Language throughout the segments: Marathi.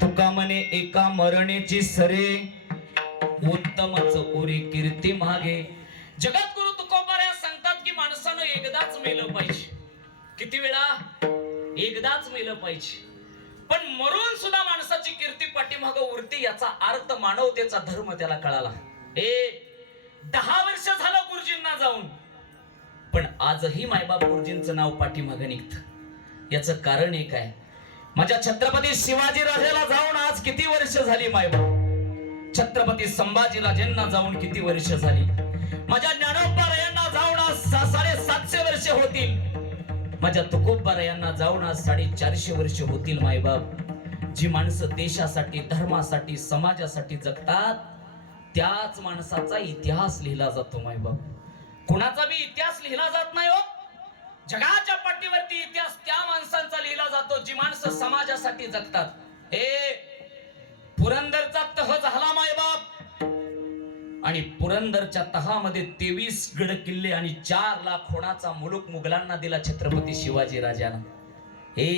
तुका म्हणे एका मरणेची सरे उत्तमच उरी कीर्ती मागे. जगद्गुरु तुकोबाऱ्या सांगतात की माणसानं एकदाच मेलं पाहिजे. किती वेळा? एकदाच मेलं पाहिजे. पण मरून सुद्धा माणसाची कीर्ती पाठीमाग उरते याचा अर्थ मानवतेचा धर्म त्याला कळाला. ए दहा वर्ष झालं गुरुजींना जाऊन. पण आजही मायबाप गुरुजींचं नाव पाठीमागं निघत. याचं कारण एक आहे. माझ्या छत्रपती शिवाजी राजेला जाऊन आज किती वर्ष झाली मायबाप छत्रपती संभाजी राजेंना जाऊन किती वर्ष झाली? माझ्या ज्ञानोबा जाऊन आज साडेसातशे वर्ष होतील. माझ्या तुकोबा जाऊन आज साडेचारशे वर्ष होतील मायबाप जी माणसं देशासाठी धर्मासाठी समाजासाठी जगतात त्याच माणसाचा इतिहास लिहिला जातो मायबाप कुणाचा बी इतिहास लिहिला जात नाही हो. जगाच्या पाठीवरती जातो जी माणसं समाजासाठी जगतात. ए पुरंदरचा तह झाला मायबाप आणि पुरंदरच्या तहामध्ये तेवीस गड किल्ले आणि चार लाख होणाचा मुलूक मुघलांना दिला छत्रपती शिवाजी राजानं. हे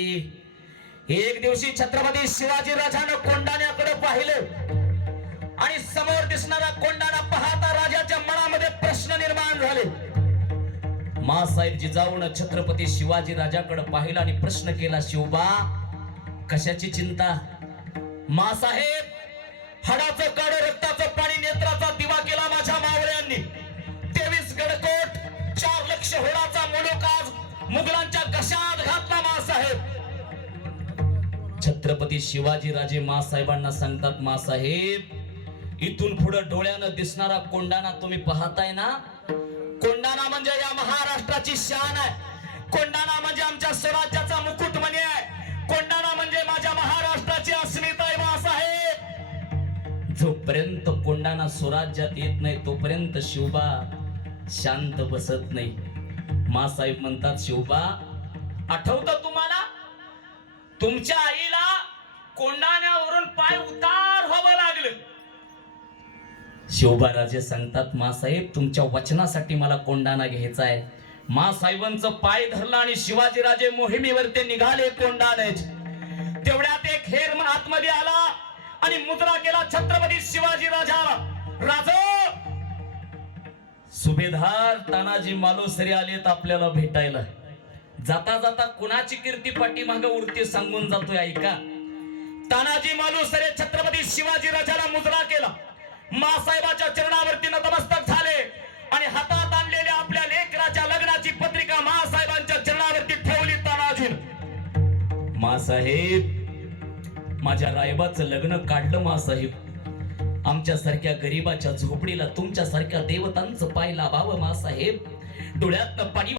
एक दिवशी छत्रपती शिवाजी राजानं कोंडाण्याकडे पाहिलं. आणि समोर दिसणारा कोंडाणा पाहता राजाच्या मनामध्ये मासाहेब जिजाऊन छत्रपती शिवाजी राजाकडे पाहिला आणि प्रश्न केला शिवबा कशाची चिंता? मासाहेब हाडाचं काड रक्ताचं पाणी नेत्राचा दिवा केला माझ्या मावळ्यांनी. तेवीस गडकोट चार लक्ष होडाचा मुलूक आज मुघलांच्या कशात घातला मासाहेब. छत्रपती शिवाजी राजे मासाहेबांना सांगतात मासाहेब इथून पुढे डोळ्यानं दिसणारा कोंडाना तुम्ही पाहताय ना? कोंडाणा म्हणजे या महाराष्ट्राची शान आहे. कोंडाणा म्हणजे आमच्या स्वराज्याचा मुकुट म्हणे आहे. कोंडाणा म्हणजे माझ्या महाराष्ट्राची अस्मिता आहे जोपर्यंत कोंडाणा स्वराज्यात येत नाही तोपर्यंत शिवबा शांत बसत नाही. मासाहेब म्हणतात शिवबा आठवतं तुम्हाला? तुमच्या आईला कोंडाण्यावरून पाय शिवबाराजे सांगतात मासाहेब तुमच्या वचनासाठी मला कोंडाणा घ्यायचा आहे. मासाहेबांचं पाय धरला आणि शिवाजीराजे मोहिमेवर ते निघाले कोंडाण्याचे तेवढ्यात एक हेर आतमध्ये आला आणि मुद्रा केला छत्रपती शिवाजी राजा! राज सुभेदार तानाजी मालोसरी आलेत आपल्याला भेटायला. जाता जाता कुणाची कीर्ती पाठीमागे उरती सांगून जातोय ऐका. तानाजी मालुसरे छत्रपती शिवाजी राजाला मुजरा केला. मासाहेबाच्या चरणावरती नतमस्तक झाले आणि हातात आणलेल्या आपल्या लेकराच्या लग्नाची पत्रिका मासाहेबांच्या चरणावरती ठेवली तानाजून मासाहेब माझ्या रायबाचं लग्न काढलं मासाहेब. आमच्या सारख्या गरीबाच्या झोपडीला तुमच्या सारख्या देवतांचं पाय लाभावं मासाहेब. डोळ्यात पाणी